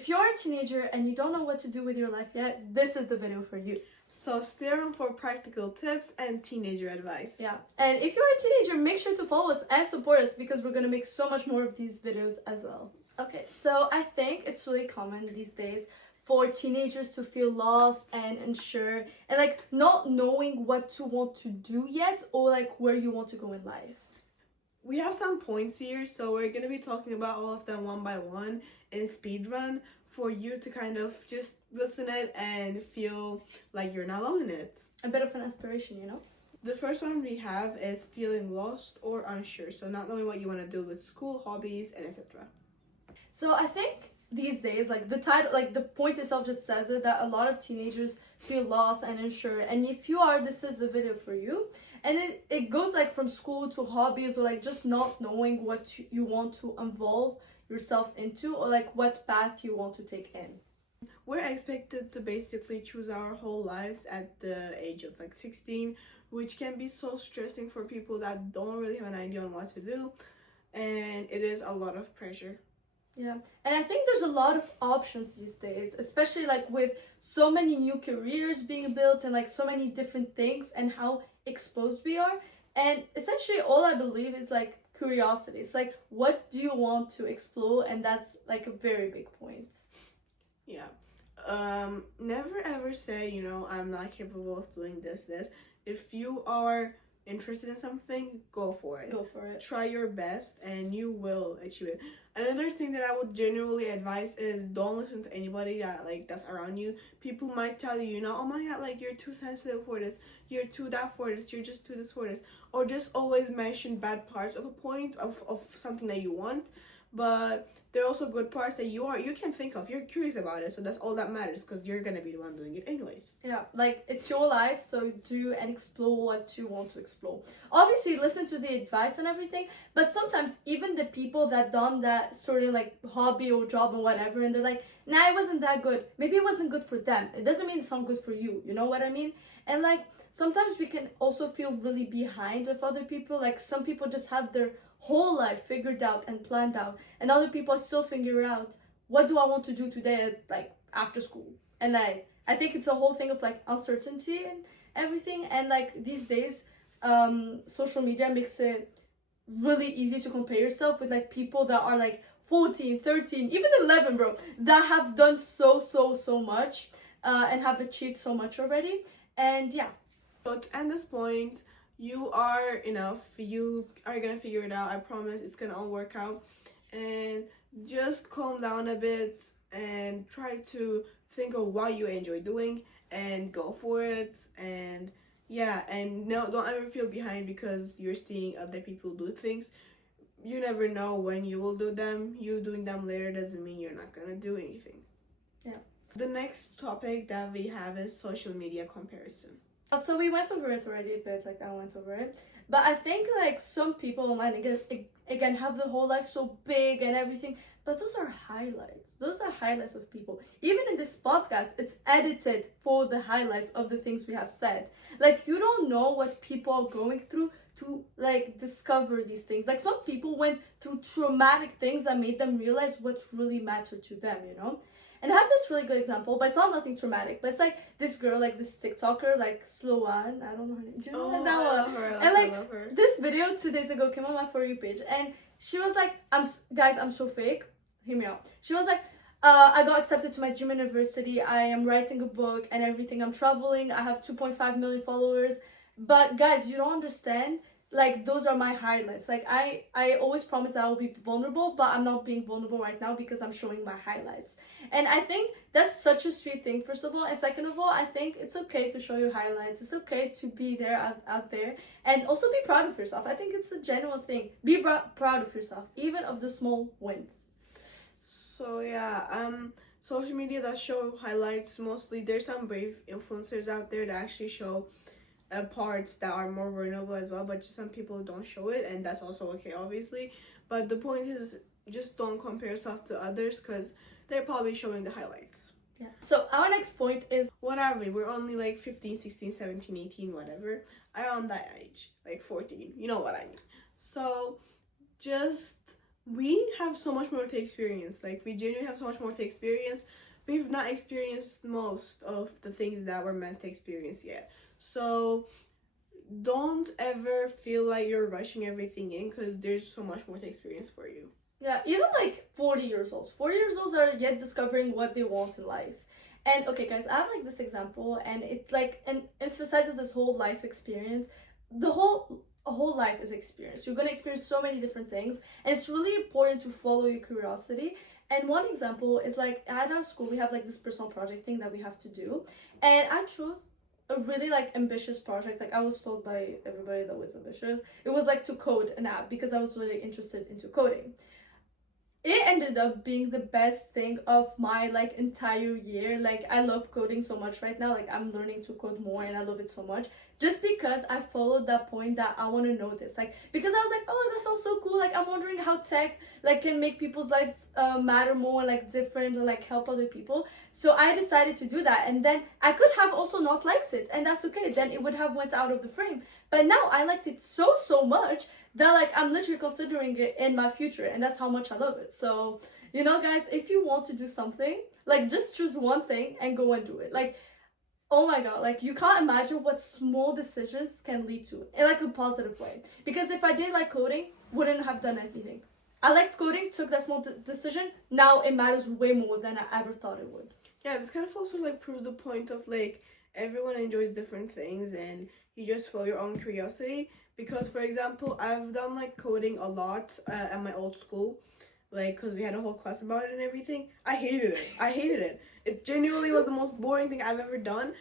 if you're a teenager and you don't know what to do with your life yet, this is the video for you. So stay around for practical tips and teenager advice. Yeah, and if you're a teenager, make sure to follow us and support us because we're gonna make so much more of these videos as well. Okay, so I think it's really common these days for teenagers to feel lost and unsure and like not knowing what to want to do yet or like where you want to go in life. We have some points here, so we're going to be talking about all of them one by one in speed run for you to kind of just listen it and feel like you're not alone in it. A bit of an inspiration, you know? The first one we have is feeling lost or unsure, so not knowing what you want to do with school, hobbies, and etc. So I think these days, like the title, like the point itself just says it, that a lot of teenagers feel lost and unsure. And if you are, this is the video for you. And it goes like from school to hobbies or like just not knowing what you want to involve yourself into or like what path you want to take in. We're expected to basically choose our whole lives at the age of like 16, which can be so stressing for people that don't really have an idea on what to do. And it is a lot of pressure. Yeah, and I think there's a lot of options these days, especially like with so many new careers being built and like so many different things and how exposed we are. And essentially all I believe is like curiosity. It's like, what do you want to explore? And that's like a very big point. Yeah. Never ever say, you know, I'm not capable of doing this. If you are interested in something, go for it. Go for it. Try your best and you will achieve it. Another thing that I would genuinely advise is don't listen to anybody that's around you. People might tell you, you know, oh my god, like you're too sensitive for this, you're too that for this, you're just too this for this. Or just always mention bad parts of a point of something that you want. But there are also good parts that you can think of. You're curious about it, so that's all that matters because you're gonna be the one doing it anyways. Yeah, like it's your life, so do and explore what you want to explore. Obviously, listen to the advice and everything, but sometimes even the people that done that sort of like hobby or job or whatever, and they're like, nah, it wasn't that good. Maybe it wasn't good for them. It doesn't mean it's not good for you. You know what I mean? And like sometimes we can also feel really behind with other people. Like some people just have their whole life figured out and planned out, and other people still figure out what do I want to do today at, like after school. And like I think it's a whole thing of like uncertainty and everything. And like these days social media makes it really easy to compare yourself with like people that are like 14, 13, even 11, bro, that have done so much and have achieved so much already. And yeah, but at this point you are enough. You are gonna figure it out. I promise it's gonna all work out. And just calm down a bit and try to think of what you enjoy doing and go for it. And yeah, and no, don't ever feel behind because you're seeing other people do things. You never know when you will do them. You doing them later doesn't mean you're not gonna do anything. Yeah. The next topic that we have is social media comparison. So we went over it already a bit, like I went over it. But I think like some people online again have the whole life so big and everything, but those are highlights. Those are highlights of people. Even in this podcast, it's edited for the highlights of the things we have said. Like you don't know what people are going through to like discover these things. Like some people went through traumatic things that made them realize what really mattered to them, you know? And I have this really good example, but it's not nothing traumatic. But it's like this girl, like this TikToker, like Sloan. I don't know her name. Do you know that one? Love her, and like love her. This video 2 days ago came on my For You page, and she was like, I'm so fake. Hear me out. She was like, I got accepted to my dream university. I am writing a book and everything. I'm traveling. I have 2.5 million followers. But guys, you don't understand. Like those are my highlights. Like I always promise that I will be vulnerable, but I'm not being vulnerable right now because I'm showing my highlights. And I think that's such a sweet thing, first of all. And second of all, I think it's okay to show your highlights. It's okay to be there out there, and also be proud of yourself. I think it's a genuine thing. Be proud of yourself, even of the small wins. So yeah, social media does show highlights mostly. There's some brave influencers out there that actually show parts that are more vulnerable as well, but just some people don't show it, and that's also okay, obviously. But the point is, just don't compare yourself to others because they're probably showing the highlights. Yeah. So our next point is, what are we? We're only like 15, 16, 17, 18, whatever. Around that age, like 14. You know what I mean. So just we have so much more to experience. Like, we genuinely have so much more to experience. We've not experienced most of the things that we're meant to experience yet. So don't ever feel like you're rushing everything in, because there's so much more to experience for you. Yeah, even like 40 years old. 40 years olds are yet discovering what they want in life. And okay, guys, I have like this example, and it like and emphasizes this whole life experience. The whole life is experience. You're gonna experience so many different things, and it's really important to follow your curiosity. And one example is like at our school we have like this personal project thing that we have to do, and I chose a really like ambitious project. Like I was told by everybody that was ambitious. It was like to code an app because I was really interested into coding. It ended up being the best thing of my like entire year. Like I love coding so much right now. Like I'm learning to code more and I love it so much just because I followed that point that I want to know this. Like because I was like, oh, that sounds so cool. Like I'm wondering how tech like can make people's lives matter more, like different, or like help other people. So I decided to do that, and then I could have also not liked it, and that's okay. Then it would have went out of the frame. But now I liked it so much that like I'm literally considering it in my future, and that's how much I love it. So you know, guys, if you want to do something, like just choose one thing and go and do it. Like oh my god, like you can't imagine what small decisions can lead to in like a positive way. Because if I did like coding, wouldn't have done anything. I liked coding, took that small decision, now it matters way more than I ever thought it would. Yeah, this kind of also like proves the point of like everyone enjoys different things, and you just follow your own curiosity. Because for example, I've done like coding a lot at my old school, like because we had a whole class about it and everything. I hated it. It genuinely was the most boring thing I've ever done.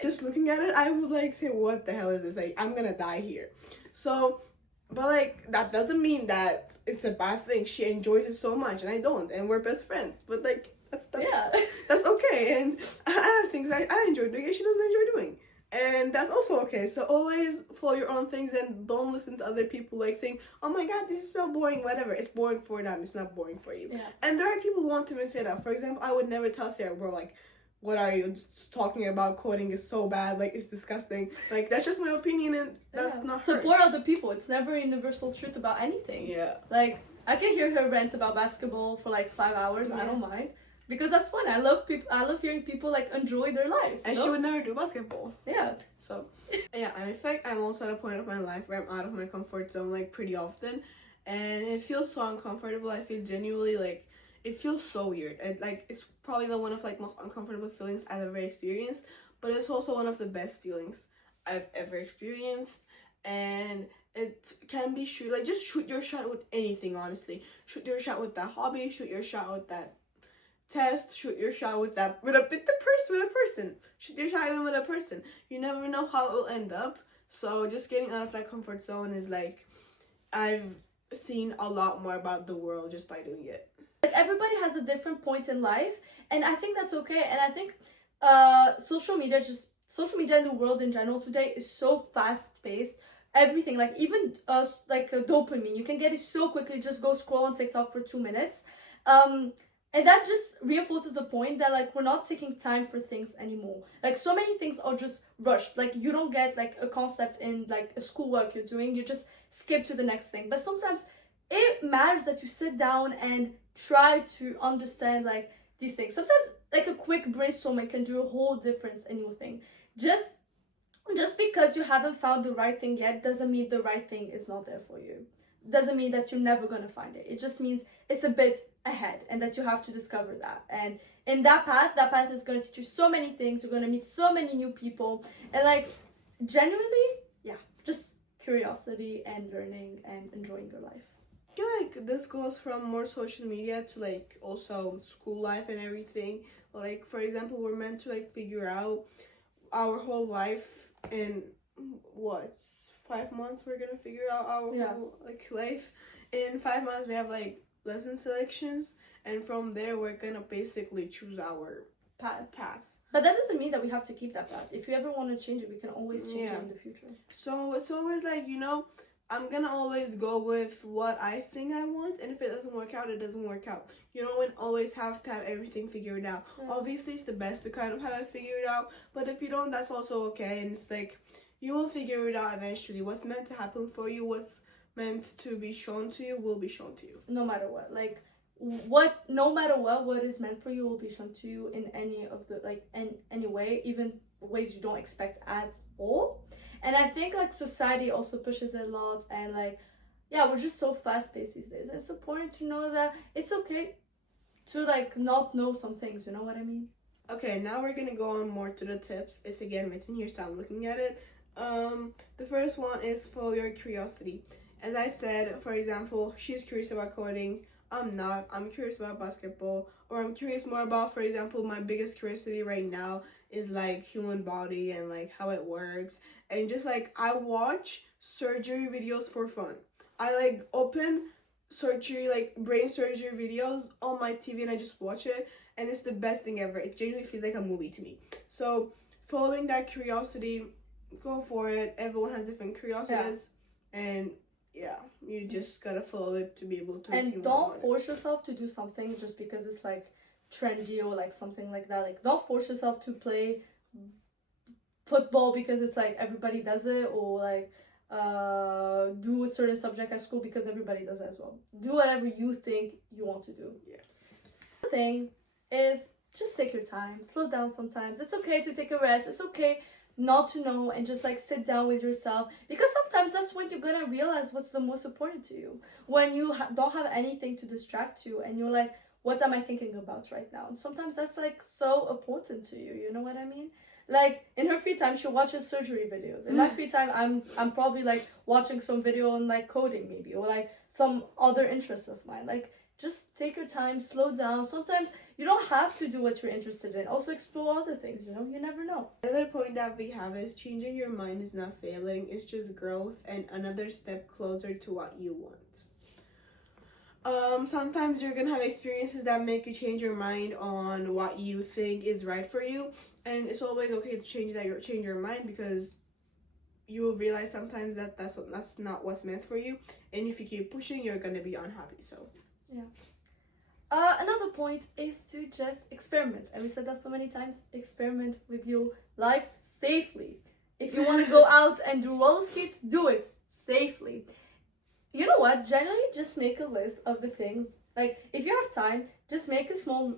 Just looking at it, I would like say, what the hell is this? Like, I'm gonna die here. So but like that doesn't mean that it's a bad thing. She enjoys it so much and I don't, and we're best friends. But like that's Yeah. that's okay. And I have things I enjoy doing and she doesn't enjoy doing. And that's also okay. So always follow your own things and don't listen to other people like saying, oh my god, this is so boring, whatever. It's boring for them, it's not boring for you. Yeah. And there are people who want to say that. For example, I would never tell Sarah, bro, like, what are you just talking about? Coding is so bad, like it's disgusting. Like that's just my opinion, and that's not support hers. other people. It's never a universal truth about anything. Yeah. Like I can hear her rant about basketball for like 5 hours and I don't mind. Because that's fun. I love hearing people like enjoy their life. And she would never do basketball. Yeah. So yeah, I feel like I'm also at a point of my life where I'm out of my comfort zone like pretty often, and it feels so uncomfortable. I feel genuinely like it feels so weird, and like it's probably the one of like most uncomfortable feelings I've ever experienced, but it's also one of the best feelings I've ever experienced. And it can be shoot like just shoot your shot with anything, honestly. Shoot your shot with that hobby, shoot your shot with that test, shoot your shot with that with a person. Shoot your shot even with a person. You never know how it will end up. So just getting out of that comfort zone is like I've seen a lot more about the world just by doing it. Like everybody has a different point in life, and I think that's okay. And I think social media in the world in general today is so fast paced. Everything, like even like dopamine, you can get it so quickly. Just go scroll on TikTok for 2 minutes. And that just reinforces the point that like we're not taking time for things anymore. Like so many things are just rushed. Like you don't get like a concept in like a schoolwork you're doing, you just skip to the next thing. But sometimes it matters that you sit down and try to understand like these things. Sometimes like a quick brainstorming can do a whole difference in your thing. Just because you haven't found the right thing yet doesn't mean the right thing is not there for you. Doesn't mean that you're never gonna find it. It just means it's a bit ahead and that you have to discover that. And in that path is gonna teach you so many things. You're gonna meet so many new people, and like genuinely, yeah, just curiosity and learning and enjoying your life. I feel like this goes from more social media to like also school life and everything. Like for example, we're meant to like figure out our whole life in what 5 months. We're gonna figure out our whole like life in 5 months. We have like lesson selections, and from there we're gonna basically choose our path. But that doesn't mean that we have to keep that path. If you ever want to change it, we can always change it in the future. So it's always like, you know, I'm gonna always go with what I think I want, and if it doesn't work out, it doesn't work out. You don't always have to have everything figured out. Obviously it's the best to kind of have it figured out, but if you don't, that's also okay. And it's like you will figure it out eventually. What's meant to happen for you, what's meant to be shown to you will be shown to you. No matter what. Like, no matter what is meant for you will be shown to you in any of the, like, in any way, even ways you don't expect at all. And I think, like, society also pushes it a lot, and, like, yeah, we're just so fast-paced these days. It's important to know that it's okay to, like, not know some things, you know what I mean? Okay, now we're gonna go on more to the tips. It's again written here, so I'm looking at it. The first one is follow your curiosity. As I said, for example, she's curious about coding. I'm not. I'm curious about basketball, or I'm curious more about, for example, my biggest curiosity right now is like human body and like how it works, and just like I watch surgery videos for fun. I like open surgery, like brain surgery videos on my TV, and I just watch it, and it's the best thing ever. It genuinely feels like a movie to me. So following that curiosity, go for it. Everyone has different curiosities, and yeah, you just gotta follow it to be able to. And don't force yourself to do something just because it's like trendy or like something like that. Like, don't force yourself to play football because it's like everybody does it, or like do a certain subject at school because everybody does it as well. Do whatever you think you want to do. Yeah. The thing is, just take your time, slow down sometimes. It's okay to take a rest. It's okay not to know, and just like sit down with yourself, because sometimes that's when you're gonna realize what's the most important to you, when you don't have anything to distract you and you're like, what am I thinking about right now? And sometimes that's like so important to you, you know what I mean? Like, in her free time she watches surgery videos. In my free time I'm probably like watching some video on like coding maybe, or like some other interest of mine. Like, just take your time, slow down. Sometimes you don't have to do what you're interested in. Also explore other things, you know? You never know. Another point that we have is changing your mind is not failing. It's just growth and another step closer to what you want. Sometimes you're gonna have experiences that make you change your mind on what you think is right for you. And it's always okay to change your mind, because you will realize sometimes that that's not what's meant for you. And if you keep pushing, you're gonna be unhappy, so. Yeah. Another point is to just experiment. And we said that so many times. Experiment with your life safely. If you want to go out and do roller skates, do it safely. You know what? Generally, just make a list of the things. Like, if you have time, just make a small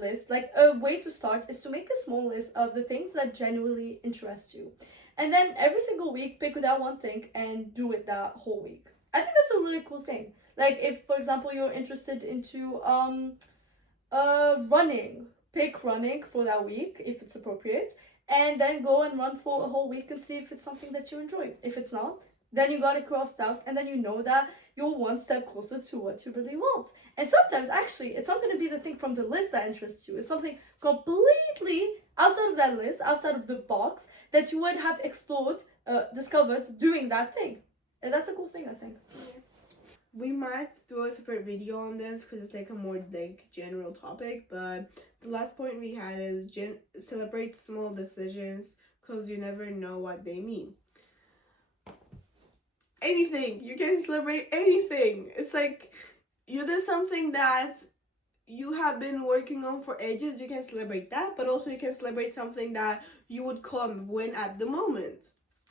list. Like, a way to start is to make a small list of the things that genuinely interest you. And then every single week, pick that one thing and do it that whole week. I think that's a really cool thing. Like, if, for example, you're interested into running, pick running for that week, if it's appropriate, and then go and run for a whole week and see if it's something that you enjoy. If it's not, then you got it crossed out, and then you know that you're one step closer to what you really want. And sometimes, actually, it's not going to be the thing from the list that interests you. It's something completely outside of that list, outside of the box, that you would have explored, discovered doing that thing. And that's a cool thing, I think. Yeah. We might do a separate video on this because it's like a more like general topic, but the last point we had is celebrate small decisions, because you never know what they mean. Anything, you can celebrate anything. It's like you did something that you have been working on for ages, you can celebrate that, but also you can celebrate something that you would call a win at the moment.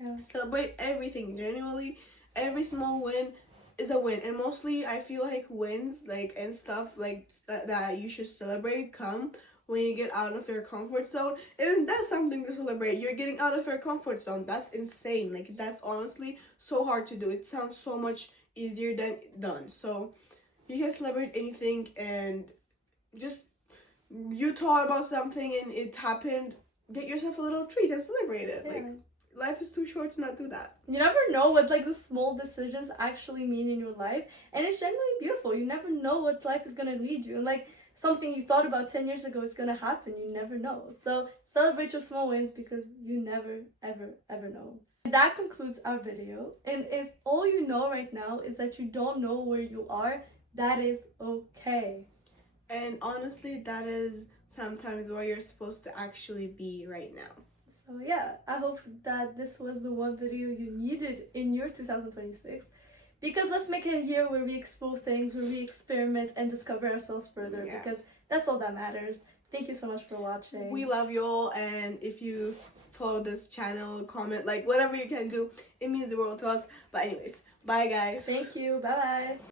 Yeah. Celebrate everything. Genuinely, every small win is a win, and mostly I feel like wins like and stuff like that you should celebrate come when you get out of your comfort zone. And that's something to celebrate. You're getting out of your comfort zone. That's insane. Like, that's honestly so hard to do. It sounds so much easier than done. So you can celebrate anything, and just you thought about something and it happened, get yourself a little treat and celebrate it. Yeah. Like, life is too short to not do that. You never know what like the small decisions actually mean in your life, and it's genuinely beautiful. You never know what life is gonna lead you, and like something you thought about 10 years ago is gonna happen. You never know. So celebrate your small wins, because you never ever know. And that concludes our video. And if all you know right now is that you don't know where you are, that is okay. And honestly, that is sometimes where you're supposed to actually be right now. So yeah, I hope that this was the one video you needed in your 2026. Because let's make it a year where we explore things, where we experiment and discover ourselves further. Because that's all that matters. Thank you so much for watching. We love you all, and if you follow this channel, comment, like whatever you can do. It means the world to us. But anyways, bye guys. Thank you. Bye bye.